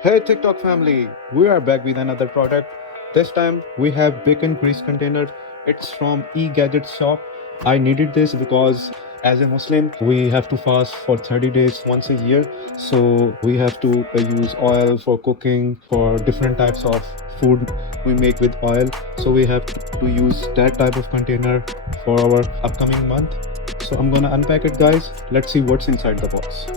Hey TikTok family, we are back with another product. This time we have bacon grease container. It's from e-gadget shop. I needed this because as a Muslim we have to fast for 30 days once a year. So we have to use oil for cooking, for different types of food we make with oil. So we have to use that type of container for our upcoming month. So I'm gonna unpack it guys. Let's see what's inside the box.